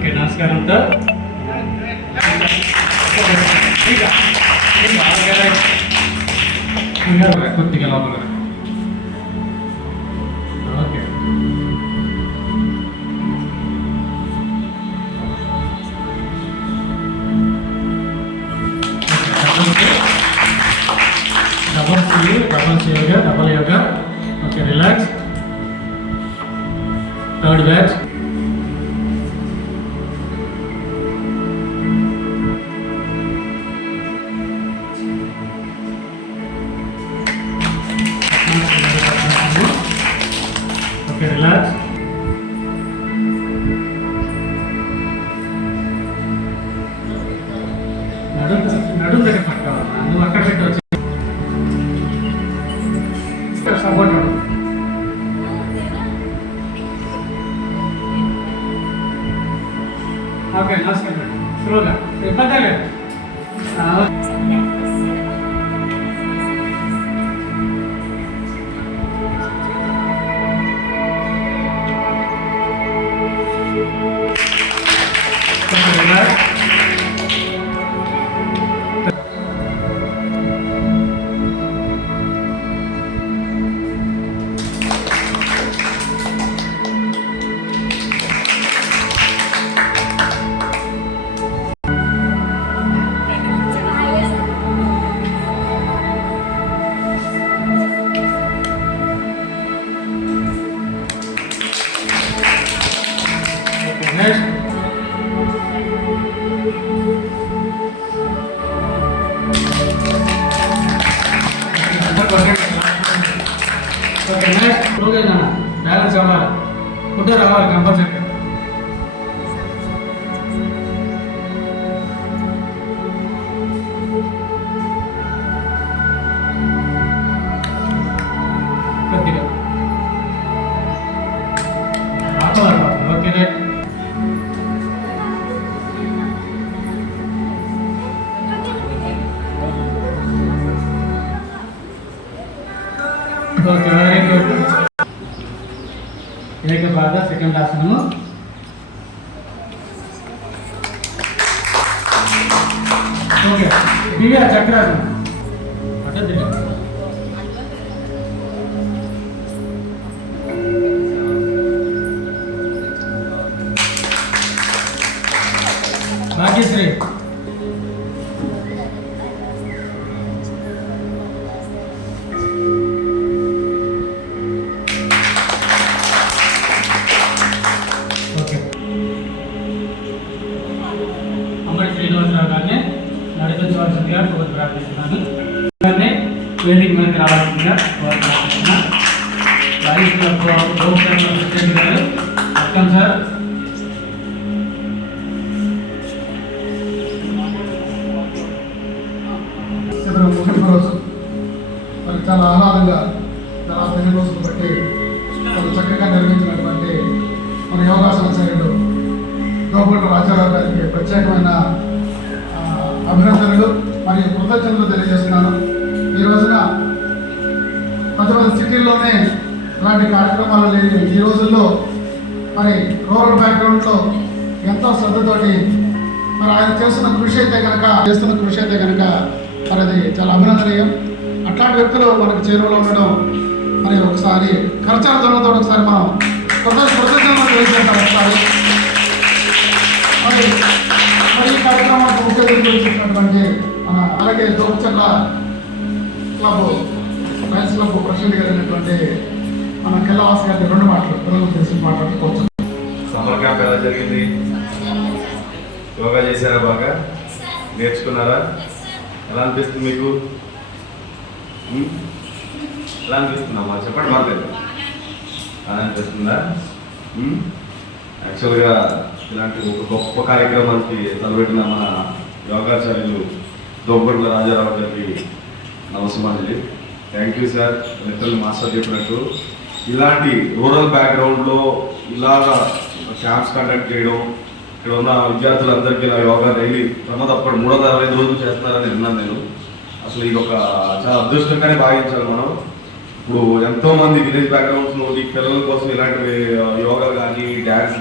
Okay నమస్కారంతో కొద్దిగా లోపల okay double yoga okay relax third batch okay relax నడుము దగ్గర పట్టుకోవాలి నువ్వు అక్కడ పెట్టి వచ్చి సపోర్ట్ ఓకే నమస్కారం స్లోగా ఇబ్బంది లేదు next ఓకే నెక్స్ట్ ఓకేనా బ్యాలెన్స్ అవ్వాలి ఫుడ్ రావాలి కంపల్సరీ కొద్దిగా okay right okay very good ఏకపాద సెకండ్ ఆసనము ఓకే దివ్య చక్రాసనం అట్లా దివ్య భాగ్యశ్రీ శ్రీనివాసరావు గారిని నడిపించవలసిందిగా కోరి ప్రార్థిస్తున్నాను. వేదిక మీదకి రావాల్సిందిగా కోరి ప్రార్థిస్తున్నాను. లైఫ్ ప్రెసిడెంట్ గారు అక్కం సార్ రోజు మరి చాలా ఆహ్లాదంగా చాలా 10 రోజులు బట్టి చాలా చక్కగా నిర్వహించినటువంటి మన యోగాసన శైలిలో గోపూట రాజారావు గారికి ప్రత్యేకమైన అభినందనలు మరియు కృతజ్ఞతలు తెలియజేస్తున్నాను. ఈ రోజున పెద్ద సిటీల్లోనే ఇలాంటి కార్యక్రమాలు లేని ఈ రోజుల్లో మరి రూరల్ బ్యాక్గ్రౌండ్లో ఎంతో శ్రద్ధతోటి మరి ఆయన చేస్తున్న కృషి అయితే కనుక మరి అది చాలా అభినందనీయం. అట్లాంటి వ్యక్తులు మనకు చేరువలో ఉండడం మరి ఒకసారి ఖర్చన ధరలతో ఒకసారి మనం కృతజ్ఞతలు తెలియజేస్తాం. ఒకసారి మరి ఈ కార్యక్రమానికి ముఖ్య అతిథులు చేసినటువంటి అలాగే దోపచర్ల క్లబ్ లయన్స్ క్లబ్ ప్రెసిడెంట్ గారు అయినటువంటి మన కెల్లవాస్ గారి 2 మాటలు పిల్లలు తెలిసి మాట్లాడుకోవచ్చు. సమ్మర్ క్యాంప్ ఎలా జరిగింది? యోగా చేశారా? బాగా నేర్చుకున్నారా? ఎలా అనిపిస్తుంది మీకు? ఎలా అనిపిస్తుందమ్మా చెప్పండి. మాట్లాడు. ఎలా అనిపిస్తుందా? యాక్చువల్గా ఇలాంటి ఒక గొప్ప కార్యక్రమానికి తలపెట్టిన మన యోగాచార్యులు దోపట్ల రాజారావు గారికి నమస్కారాలు. Thank you sir. మిత్రులు మాస్టర్ చెప్పినట్టు ఇలాంటి రూరల్ బ్యాక్గ్రౌండ్లో ఇలాగా క్యాంప్స్ కండక్ట్ చేయడం, ఇక్కడ ఉన్న విద్యార్థులందరికీ ఇలా యోగా డైలీ తప్పటి 365 రోజులు చేస్తున్నారని విన్నాను నేను. అసలు ఇది ఒక చాలా అదృష్టంగానే భావించాలి మనం. ఇప్పుడు ఎంతోమంది విలేజ్ బ్యాక్గ్రౌండ్స్లో ఈ పిల్లల కోసం ఇలాంటి యోగా కానీ డ్యాన్స్